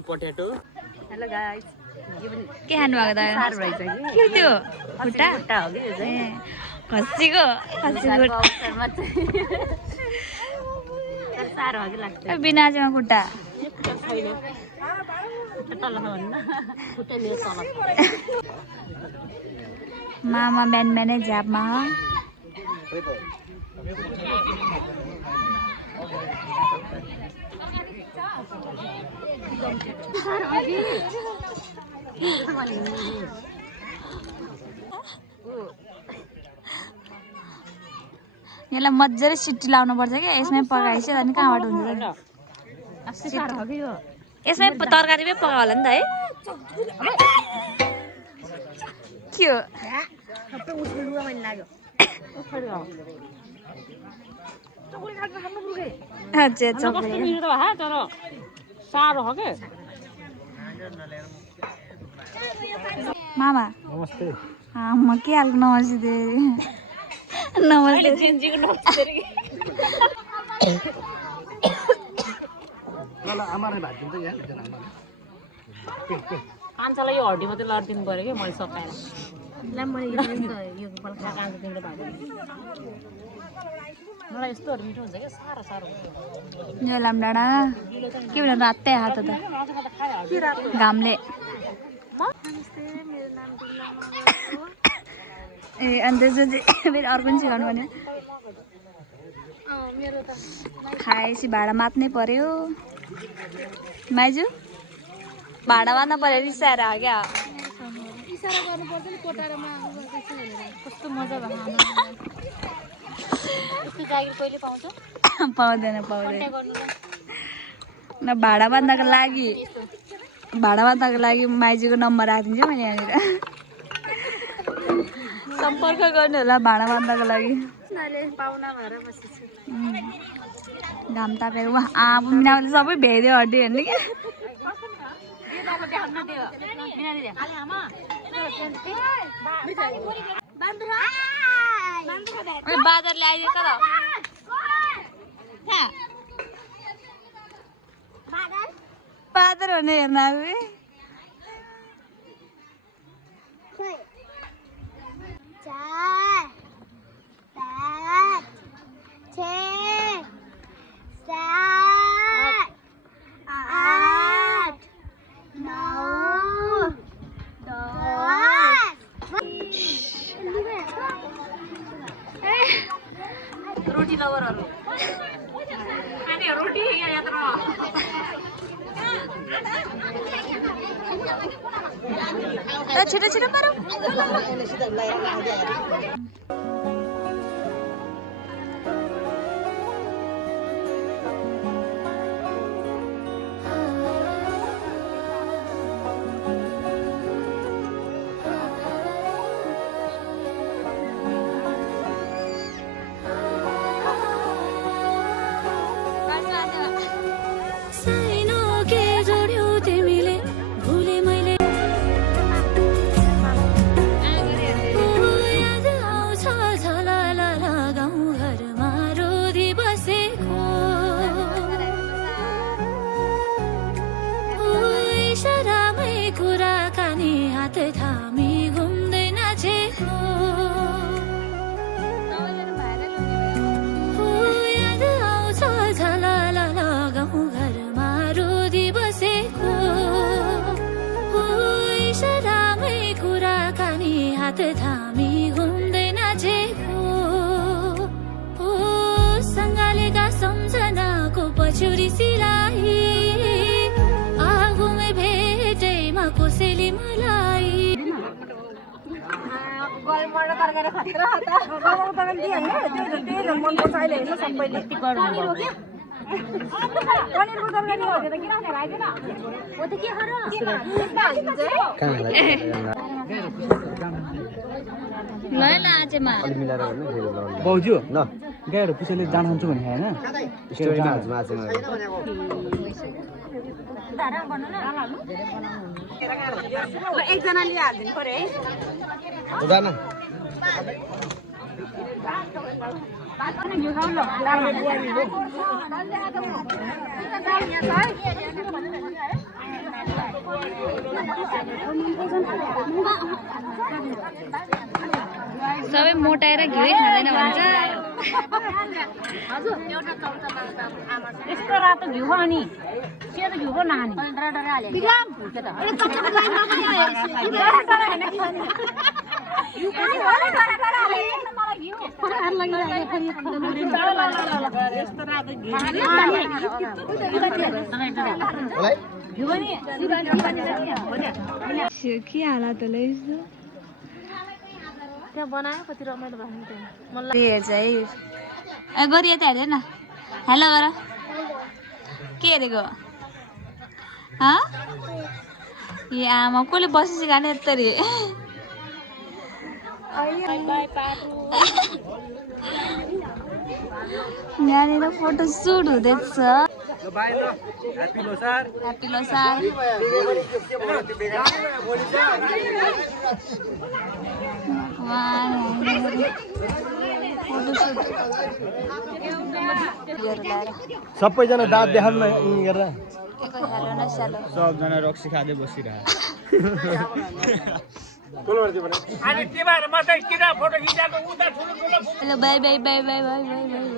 चाहिँ potato. Hello guys, के खानु भएको त? सार रहेछ कि के त्यो? खुट्टा खुट्टा हो कि यो चाहिँ खसीको अवसरमा चाहिँ सार हो कि लाग्छ बिना चाहिँ खुट्टा छैन तल भन्न खुट्टा मेरो तल मामा बिहान बिहानै झ्यापमा यसलाई मजाले सिटी लाउनु पर्छ क्या यसमै पकाएपछि अनि कहाँबाट हुन्छ यसमै तरकारीमै पकायो होला नि त है के हो मामा नमस्ते। म के हाल्नु नमस्ते नमस्ते कान्छालाई यो हड्डी मात्रै लडिदिनु पऱ्यो कि मैले सकाएर मलाई यस्तोहरू मिठो हुन्छ क्या साह्रो साह्रो यो लामडाँडा के भन्नु रातै हात त घामले ए अनि त्यसपछि फेरि अर्को पनि सिकाउनु भने खाएपछि भाडा मात्नै पर्यो माइजू भाडा मात्न पर्यो रिसाएर हो क्या कस्तो मजा भयो पाउँदैन न भाडा बाँध्नको लागि माइजूको नम्बर राखिदिन्छु मैले यहाँनिर सम्पर्क गर्नु होला भाडा बाँध्नको लागि घाम तापेर मिनाले सबै भ्याइदियो हड्डी हेर्ने क्या बादरले आइदियो तर बादर भने हेर्न आएको रोटी लवरहरू रोटी छिटो छिटो पारौ बाउजू गाईहरू पछाडि जान चाहन्छु भने होइन एकजना लिइहालिदिनु पर्यो है सबै मोटाएर घिउै खाँदैन भन्छ यस्तो रातो घिउ हो अनि सेतो घिउ हो नखाने सिकिहाल्ला त यस्तो त्यहाँ बनायो कति रमाइलो भयो हेर्छ है गरी यता हेर्दै न हेलो गर के हेरेको ए आमा कसले बसेपछि खाने यत्तरी यहाँनिर फोटो सुट हुँदैछ ह्याप्पी लोसार सबैजना दाँत देखाउनु न गरेर सबजना रक्सी खाँदै बसिरह hello bye bye bye bye bye bye bye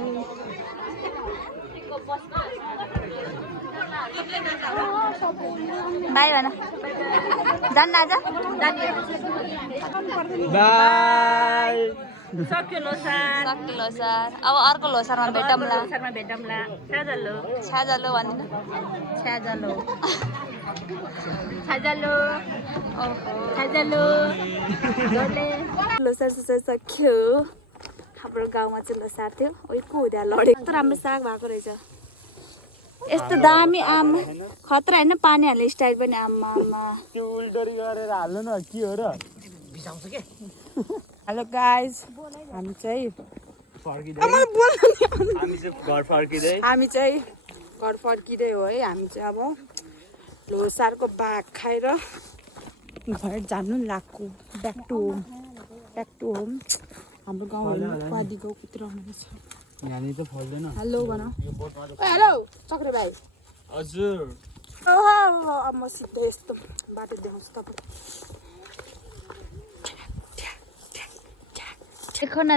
bye भन जान्न आज बाई सक्यो लोसार अब अर्को लोसारमा भेटौँला छ्याजलो भन्दिन लोसार सुसार सक्यो हाम्रो गाउँमा चाहिँ लोसार थियो को हुँदा लडेको यस्तो राम्रो साग भएको रहेछ यस्तो दामी आम खतरा होइन पानी हाल्ने स्टाइल पनि आममा त्यो उल्टरी गरेर हाल्नु न के हो र हेलो गाइज हामी चाहिँ हामी चाहिँ घर फर्किँदै हो है हामी चाहिँ अब लोसारको भाग खाएर घर जानु लाग्यो ब्याक टु होम हाम्रो गाउँहरू पादी गाउँ कुतिर छ यहाँनिर त फल्दैन हेलो भन हेलो चक्रे भाइ हजुर अब म सिधै यस्तो बाटो देखाउँछु तपाईँ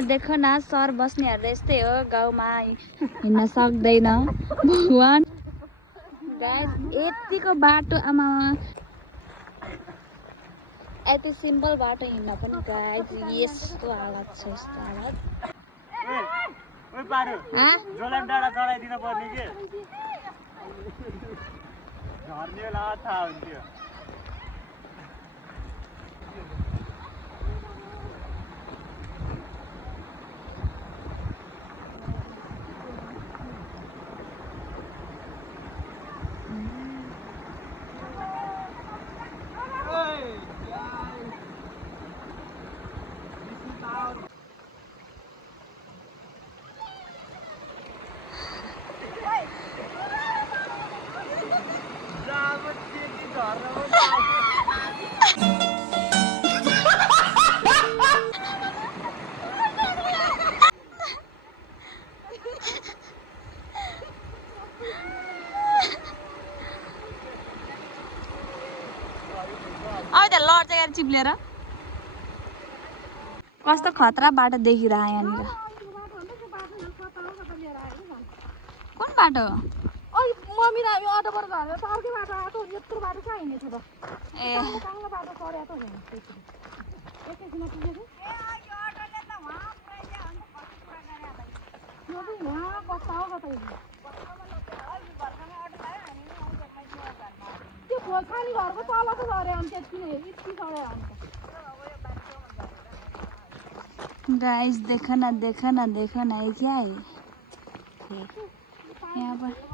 देखो न सर बस्नेहरू यस्तै हो गाउँमा हिँड्न सक्दैन भगवान यतिको बाटो आमा यति सिम्पल बाटो हिँड्न पनि गाइस यस्तो हालत छ यस्तो हालत डाँडा चढाइदिन पर्ने के झर्ने बेला थाहा हुन्थ्यो चिप्लेर कस्तो खतरा बाटो देखिरह यहाँनिर कुन बाटो ए गाइस देखो ना ये क्या है यहाँ पर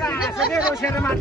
हाँसेर रोसेर मात्रै